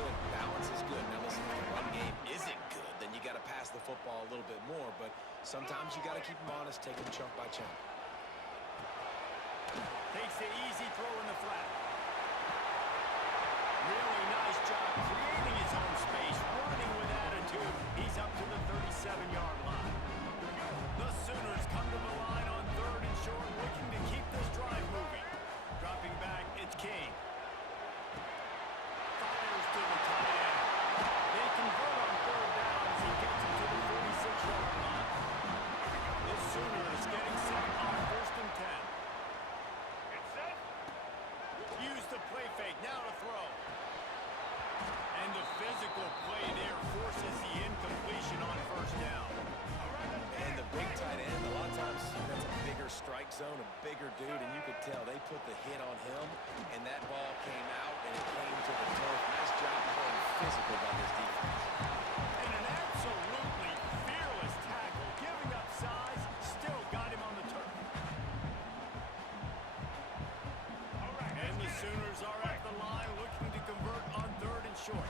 good. Balance is good. Now listen, if the run game isn't good, then you got to pass the football a little bit more. But sometimes you got to keep them honest, take them chunk by chunk. Takes the easy throw in the flat. Really nice job creating his own space, running with attitude. He's up to the 37-yard line. The Sooners come to the line on 3rd and short, looking to keep this drive moving. Dropping back, it's King. Fires to the tight end. They convert on 3rd down as he gets it to the 46-yard line. The Sooners getting set on 1st and 10. Use the play fake, now to throw. And the physical play there forces the incompletion on 1st down. And the big tight end, a lot of times that's a bigger strike zone, a bigger dude, and you could tell they put the hit on him, and that ball came out, and it came to the turf. Nice job playing physical by this defense. And an absolutely fearless tackle, giving up size, still got him on the turf. And the Sooners are at the line looking to convert on 3rd and short.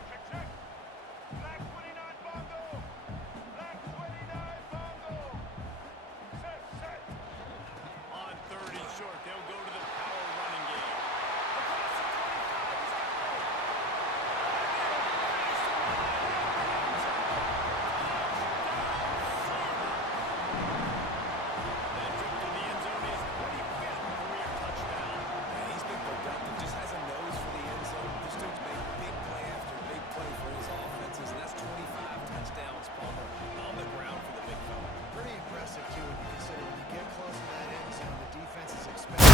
Black 29 bongo. Black 29 bongo. Set. On 3rd and short, they'll go to the power running game. Across the 25, he's got room. That trip to the end zone is 25th career touchdown. And he's been productive, just has a nose for the end zone. This dude's made big play after big play for his offenses, and that's 25 touchdowns, Palmer, on the ground for the big fella. Pretty impressive, too, when you consider when you get close to that end zone, the defense is expected.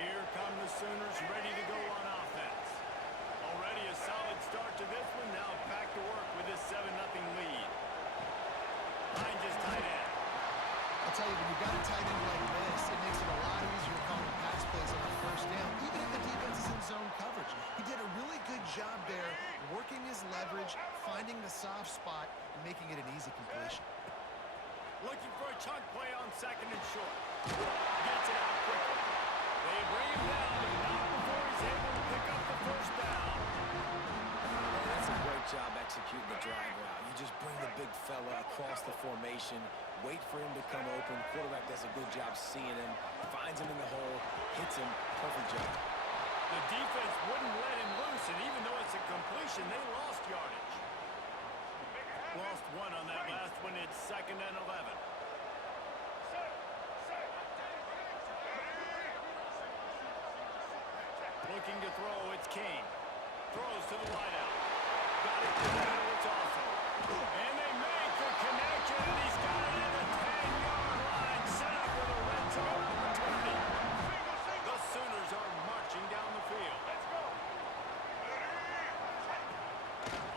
Here come the Sooners, ready to go on offense. Already a solid start to this one. Now back to work with this 7-0 lead. Behind his tight end. I'll tell you, when you've got a tight end like this, it makes it a lot easier calling pass plays on the 1st down, even if the defense is in zone coverage. He did a really good job there, working his leverage, finding the soft spot, and making it an easy completion. Looking for a chunk play on 2nd and short. Gets it out quickly. They bring him down, but not before he's able to pick up the 1st down. And that's a great job executing the drag route. You just bring the big fella across the formation, wait for him to come open. Quarterback does a good job seeing him, finds him in the hole, hits him. Perfect job. The defense wouldn't let him loose, and even though it's a completion, they lost yardage. Lost one on that last one. It's 2nd and 11. Looking to throw, it's King. Throws to the wideout. Got it to the middle, it's awesome. And they make the connection, and he's got it at the 10-yard line. Set up with a red zone opportunity. The Sooners are marching down the field. Let's go.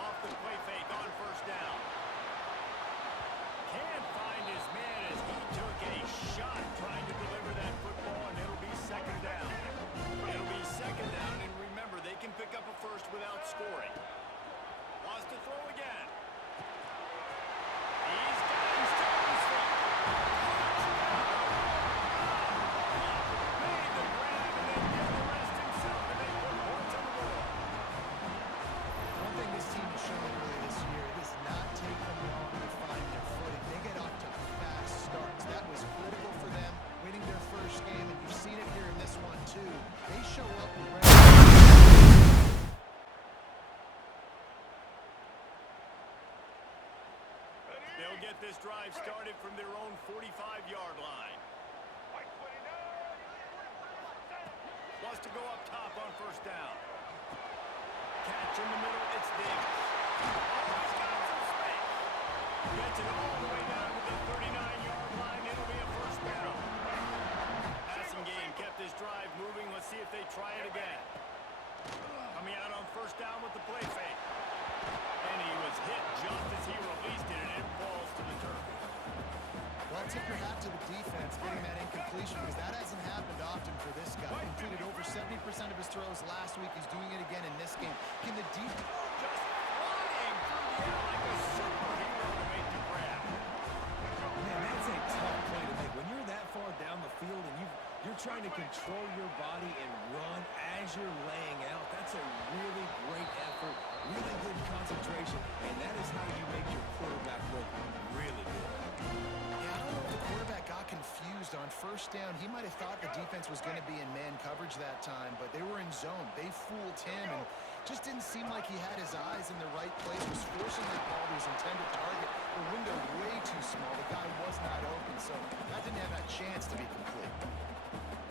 Off the play fake on 1st down. Can't find his man as he took a shot trying to deliver that football, and it'll be 2nd down. It'll be 2nd down, and remember, they can pick up a 1st without scoring. Wants to throw again. He's got him still on his feet. Made the grab and then did the rest himself, and they put points on the board. One thing this team has shown early this year, it does not take them long to find their footing. They get off to fast starts. That was critical for them, winning their 1st game, and you've seen it here in this one, too. They show up with They'll get this drive started from their own 45-yard line. White 29. Wants to go up top on 1st down. Catch in the middle, it's Davis. Oh, he's got some space. Gets it all the way down to the 39-yard line. It'll be a 1st down. Passing game kept this drive moving. Let's see if they try it again. Coming out on 1st down with the play fake. And he was hit just as he released it, and it falls to the turf. Well, tip your hat to the defense getting that incompletion, because that hasn't happened often for this guy. He completed over 70% of his throws last week. He's doing it again in this game. Can the defense Just flying through the air like a superhero to make the grab. Man, that's a tough play to make. When you're that far down the field and you're trying to control your body and run as you're laying out, that's a really great effort, really good concentration, and that is how you make your quarterback look really good. Yeah, I don't know if the quarterback got confused on first down. He might have thought the defense was going to be in man coverage that time, but they were in zone. They fooled him and just didn't seem like he had his eyes in the right place, was forcing that ball to his intended target. The window way too small. The guy was not open, so that didn't have that chance to be complete.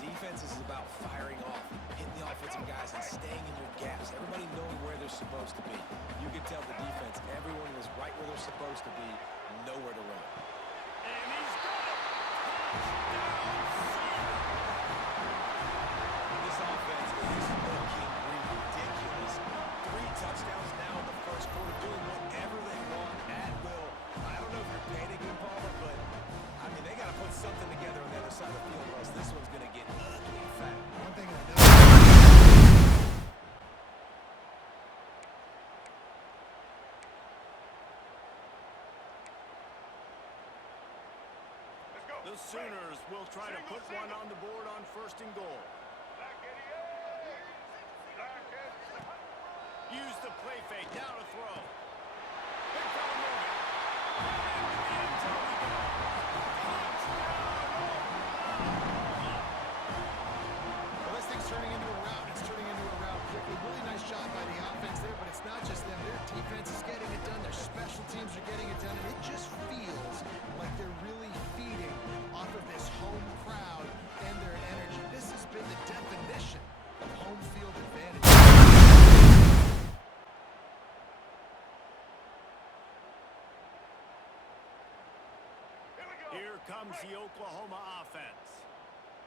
Defense is about firing off, hitting the offensive guys, and staying in your gaps. Everybody knowing where they're supposed to be. You can tell the defense, everyone was right where they're supposed to be, nowhere to run. And he's got it. Touchdown, This offense is looking ridiculous. 3 touchdowns now in the first quarter, doing whatever they want at will. I don't know if you're panicking, Palmer, but I mean, they got to put something together on the other side of the field, or else this one's going to get ugly fat. One thing I know. Let's go. The Sooners will try to put one on the board on 1st and goal. Use the play fake. Now to throw. Big fella moving. And to the end zone we go. Well, this thing's turning into a rout. It's turning into a rout quickly. Really nice job by the offense there, but it's not just them. Their defense is getting it done. Their special teams are getting it done, and it just feels like they're really feeding off of this home crowd and their energy. This has been the definition of home field advantage. Here comes the Oklahoma offense.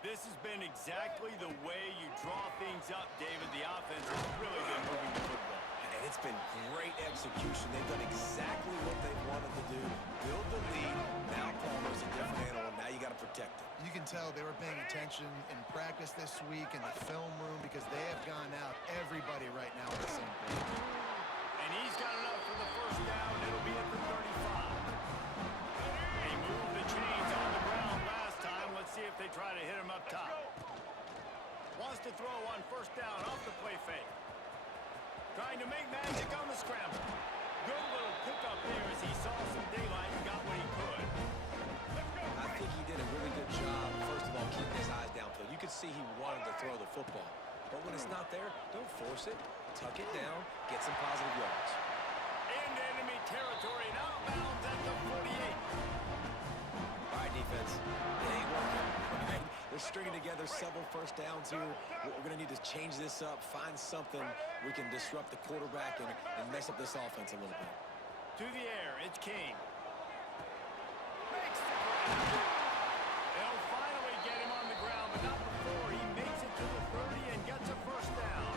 This has been exactly the way you draw things up, David. The offense has really been moving the football. And it's been great execution. They've done exactly what they wanted to do. Build the lead. Now Palmer's a different animal. Now you got to protect him. You can tell they were paying attention in practice this week in the film room because they have gone out, everybody right now on the same page. And he's got enough for the first down. It'll be at the 35. He moved the chains on the ground last time. Let's see if they try to hit him up top. Wants to throw on 1st down off the play fake. Trying to make magic on the scramble. Good little pickup there as he saw some daylight and got what he could. I think he did a really good job, first of all, keeping his eyes downfield. You could see he wanted to throw the football. But when it's not there, don't force it. Tuck it down. Get some positive yards. Into enemy territory and outbounds at the 48. All right, defense. It ain't working. Right? They're stringing together several first downs here. We're going to need to change this up, find something we can disrupt the quarterback and mess up this offense a little bit. To the air, it's King. Makes the grab. They'll finally get him on the ground, but not before he makes it to the 30 and gets a first down.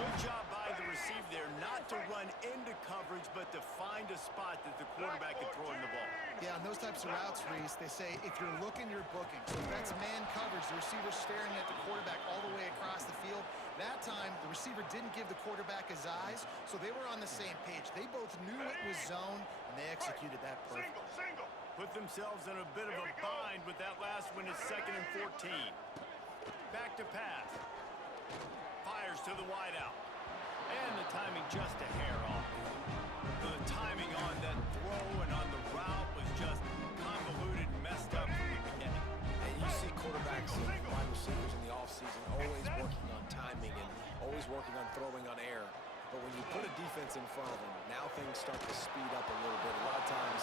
Good job by the receiver there, not to run into coverage, but to find a spot that the quarterback can throw in the ball. Yeah, on those types of routes, Reese, they say if you're looking, you're booking. So if that's man coverage, the receiver's staring at the quarterback all the way across the field. That time, the receiver didn't give the quarterback his eyes, so they were on the same page. They both knew it was zone, and they executed that perfectly. Single. Put themselves in a bit of a bind with that last one is 2nd and 14. Back to pass. Fires to the wideout. And the timing just a hair off. The timing on that throw and on the route was just convoluted and messed up from the beginning. And you see quarterbacks and wide receivers in the offseason always working on timing and always working on throwing on air. But when you put a defense in front of them, now things start to speed up a little bit. A lot of times.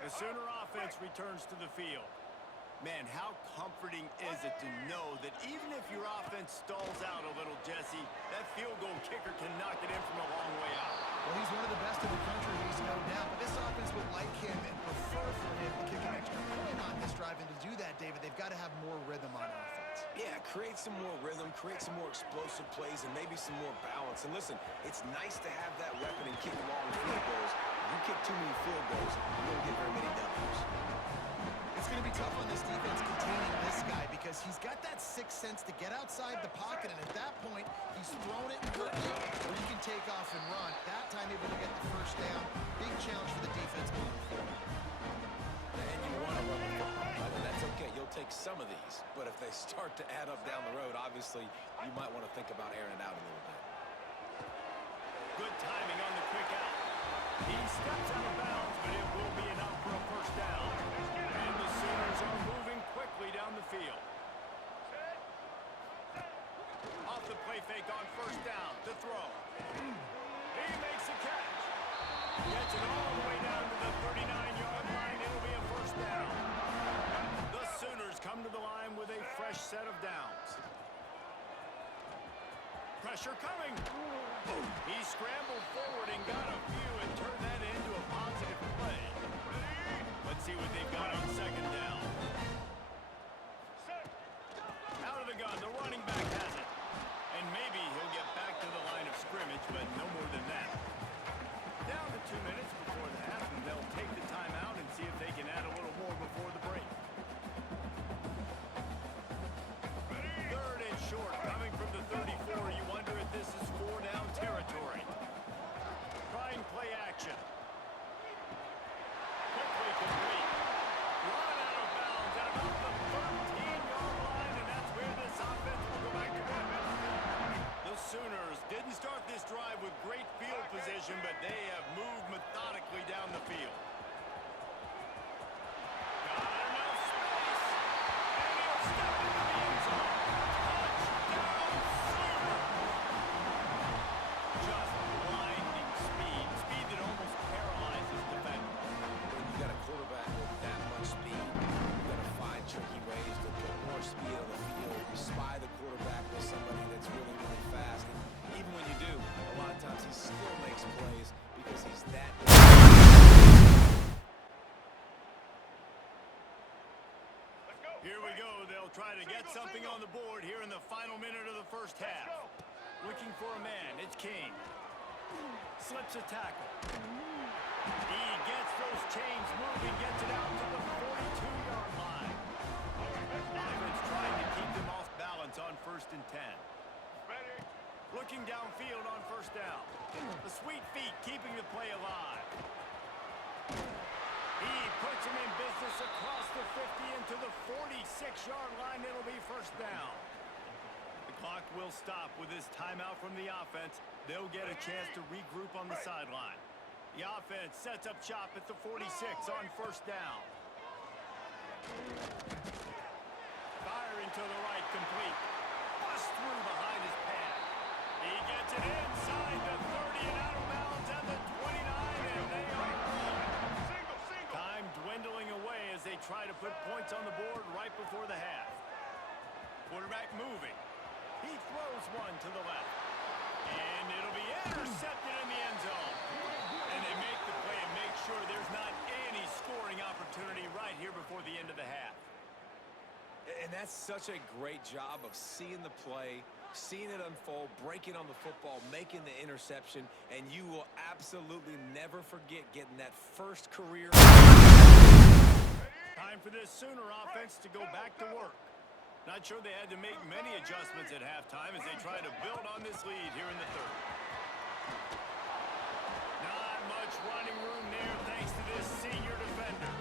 The Sooner offense returns to the field. Man, how comforting is it to know that even if your offense stalls out a little, Jesse, that field goal kicker can knock it in from a long way out. Well, he's one of the best in the country, he's no doubt. But this offense would like him and prefer for him to kick an extra point on this drive. And to do that, David, they've got to have more rhythm on offense. Yeah, create some more rhythm, create some more explosive plays, and maybe some more balance. And listen, it's nice to have that weapon and kick long field goals. If you kick too many field goals, you don't get very many W's. It's going to be tough on this defense containing this guy because is he's got that sixth sense to get outside the pocket, and at that point, he's thrown it and hurt you, or you can take off and run. That time able to get the first down. Big challenge for the defense moving forward. And you want to run the football, right? And that's okay. You'll take some of these. But if they start to add up down the road, obviously, you might want to think about airing it out a little bit. Good timing on the quick out. He steps out of bounds, but it will be enough for a first down. And the Sooners are moving quickly down the field. Off the play fake on first down to throw. He makes a catch. Gets it all the way down to the 39-yard line. It'll be a first down. The Sooners come to the line with a fresh set of downs. Pressure coming. He scrambled forward and got a few and turned that into a positive play. Let's see what they've got on second down. Out of the gun, the running back has it. And maybe he'll get back to the line of scrimmage, but no more than that. Down to 2 minutes before the half, and they'll take the timeout and see if they can add a little more before the break. Third and short, coming from the 34. You wonder if this is 4-down territory. Trying play action. Quickly complete. Run out of bounds at about the 13-yard line, and that's where this offense will go back to work. The Sooners didn't start this drive with great field position, but they have moved methodically down the field. Got enough space, and he'll step into the end zone. Touchdown, Sooners! Just blinding speed, speed that almost paralyzes defenders. When you got a quarterback with that much speed, you got to find tricky ways to put more speed on the field. You spy the quarterback with somebody that's really, really fast. And even when you do, a lot of times he still makes plays because he's that. Here we go. They'll try to get something on the board here in the final minute of the first half. Looking for a man. It's King. Slips a tackle. He gets those chains moving, gets it out to the 42-yard line. Offense trying to keep them off balance on 1st and 10. Looking downfield on first down. The sweet feet keeping the play alive. He puts him in business across the 50 into the 46-yard line. It'll be first down. The clock will stop with this timeout from the offense. They'll get a chance to regroup on the sideline. The offense sets up shop at the 46 on first down. Firing to the right, complete. Bust through behind his pad. He gets it inside the 30 and out of bounds at the 29, and they are rolling. Time dwindling away as they try to put points on the board right before the half. Quarterback moving. He throws one to the left. And it'll be intercepted in the end zone. And they make the play and make sure there's not any scoring opportunity right here before the end of the half. And that's such a great job of seeing the play, seeing it unfold, breaking on the football, making the interception, and you will absolutely never forget getting that first career. Time for this Sooner offense to go back to work. Not sure they had to make many adjustments at halftime as they try to build on this lead here in the third. Not much running room there thanks to this senior defender.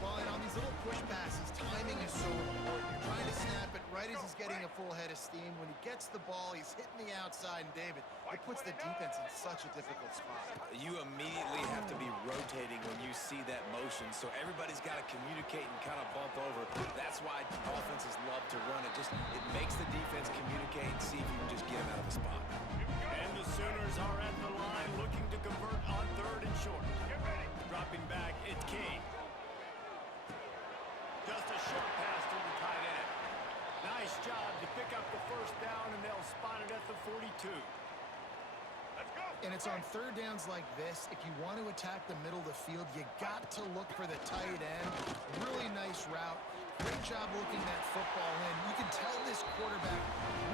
Well, and on these little push passes, timing is so important. You're trying to snap it right as he's getting a full head of steam. When he gets the ball, he's hitting the outside, and David, it puts the defense in such a difficult spot. You immediately have to be rotating when you see that motion, so everybody's got to communicate and kind of bump over. That's why offenses love to run it. It makes the defense communicate and see if you can just get him out of the spot. And the Sooners are at the line looking to convert on third and short. Dropping back, it's King. Just a short pass to the tight end. Nice job to pick up the first down, and they'll spot it at the 42. And it's on third downs like this. If you want to attack the middle of the field, you got to look for the tight end. Really nice route. Great job looking that football in. You can tell this quarterback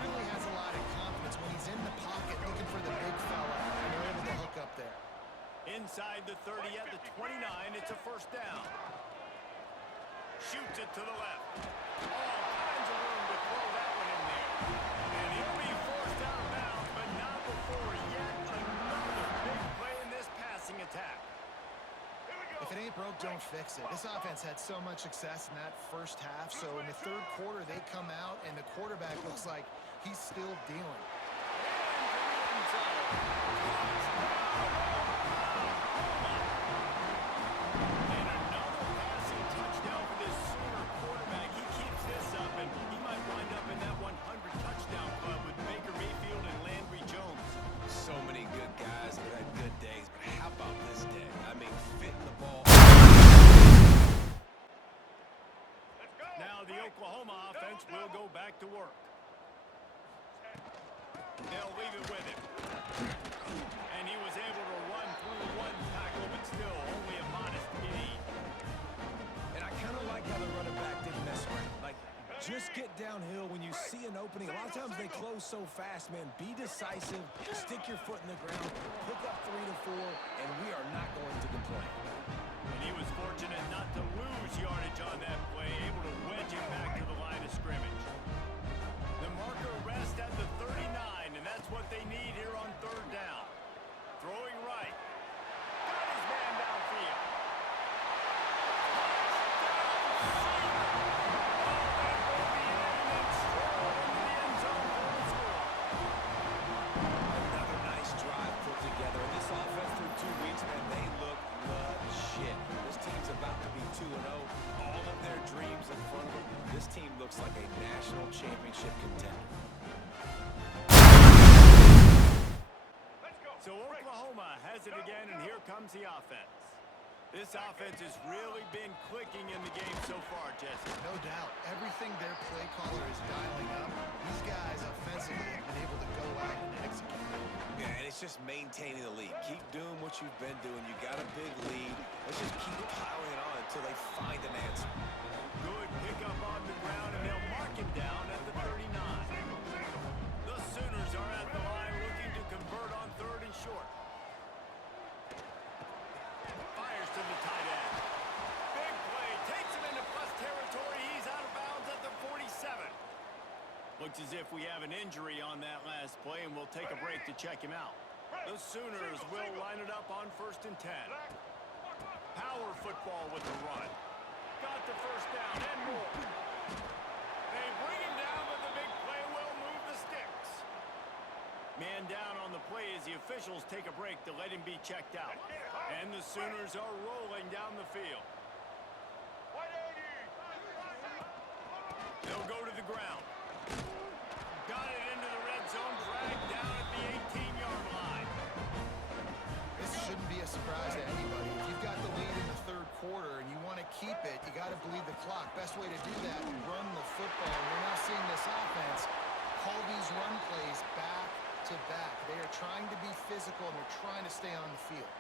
really has a lot of confidence when he's in the pocket looking for the big fella, and they're able to hook up there. Inside the 30 at the 29, it's a first down. Shoots it to the left. All kinds of room If it ain't broke, don't fix it. This offense had so much success in that first half, so in the third quarter, they come out, and the quarterback looks like he's still dealing. And another passing touchdown for this Sooner quarterback. He keeps this up, and he might wind up in that 100 touchdown club with Baker Mayfield and Landry Jones. So many good guys that had good days, but how about this day? I mean, fitting the ball. Let's go. Now the Oklahoma offense will go back to work. They'll leave it with him. And he was able to run through one tackle, but still only a modest gain. And I kind of like how the running back didn't mess around. Like, just get downhill when you see an opening. A lot of times they close so fast, man. Be decisive, stick your foot in the ground, pick up 3 to 4, and we are not going to complain. And he was fortunate not to lose yardage on that play, able to wedge it back to the line of scrimmage. The marker rests at the 39, and that's what they need here on third down. Throwing right. Got his man downfield. Another nice drive put together. And this offense through 2 weeks, man, they look legit. This team's about to be 2-0. All of their dreams in front of them. This team looks like a national championship contender. Let's go. So Oklahoma has it again, and here comes the offense. This offense has really been clicking in the game so far, Jesse. No doubt. Everything their play caller is dialing up, these guys offensively have been able to go out and execute. Yeah, and it's just maintaining the lead. Keep doing what you've been doing. You got a big lead. Let's just keep piling it on until they find an answer. Good pickup on the ground, and they'll mark him down at the 39. The Sooners are at the line looking to convert on third and short. Fires to the tight end. Big play. Takes him into plus territory. He's out of bounds at the 47. Looks as if we have an injury on that last play, and we'll take a break to check him out. The Sooners will line it up on 1st and 10. Power football with the run. Got the first down and more. They bring him down, but the big play will move the sticks. Man down on the play as the officials take a break to let him be checked out. And the Sooners are rolling down the field. 180. They'll go to the ground. Got it into the red zone, dragged down at the 18-yard line. This shouldn't be a surprise to anybody. If you've got the lead in the third quarter and you want to keep it, you got to bleed the clock. Best way to do that, run the football. And we're now seeing this offense call these run plays back to back. They are trying to be physical, and they're trying to stay on the field.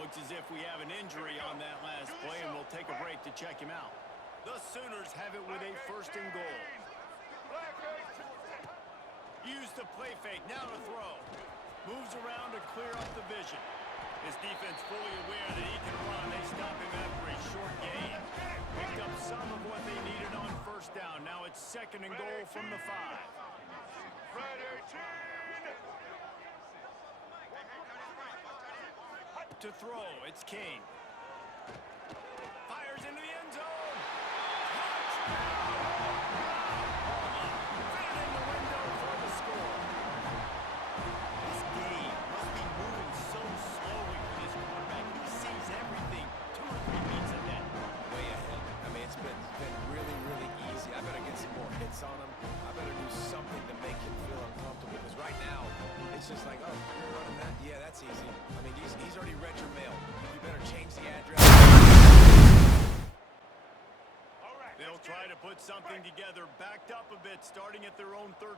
Looks as if we have an injury on that last play, and we'll take a break to check him out. The Sooners have it with a 1st and goal. Use the play fake, now to throw. Moves around to clear up the vision. His defense fully aware that he can run. They stop him after a short gain. Picked up some of what they needed on 1st down. Now it's 2nd and goal from the 5. Red 18. To throw, it's King. Fires into the end zone. Touchdown! Fit it in the window for the score. This game must be moving so slowly for this quarterback. He sees everything 2 or 3 beats ahead. Way ahead. I mean, it's been really, really easy. I better get some more hits on him. I better do something to make him feel uncomfortable. Because right now, it's just like, oh, you're running that? Yeah, that's easy. I mean, he's already read your mail. You better change the address. They'll try to put something together, backed up a bit, starting at their own 13.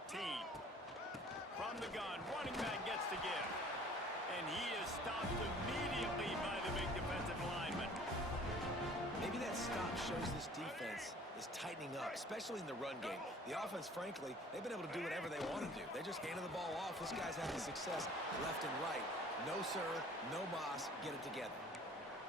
From the gun, running back gets the give. And he is stopped immediately by the big defensive lineman. Maybe that stop shows this defense is tightening up, especially in the run game. The offense, frankly, they've been able to do whatever they want to do. They're just handing the ball off. This guy's having success left and right. No, sir, no mas, get it together.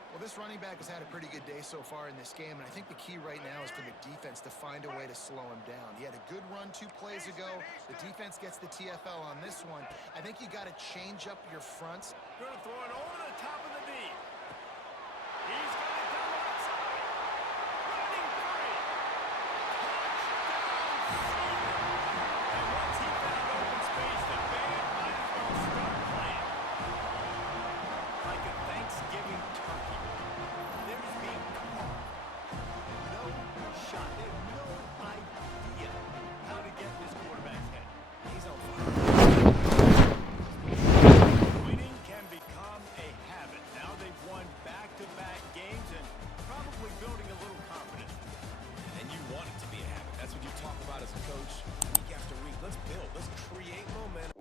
Well, this running back has had a pretty good day so far in this game, and I think the key right now is for the defense to find a way to slow him down. He had a good run 2 plays ago. The defense gets the TFL on this one. I think you got to change up your fronts. Going to throw it over the top of the D. He He's got it down the right side. Running free. Touchdown, Seaman. And once he found open space, the band might as well start playing. Like a Thanksgiving turkey. They're just being carved. No shot. They have no idea how to get in this quarterback's head. He's on fire. Winning can become a habit. Now they've won back-to-back games and probably building a little confidence. And you want it to be a habit. That's what you talk about as a coach week after week. Let's build. Let's create momentum.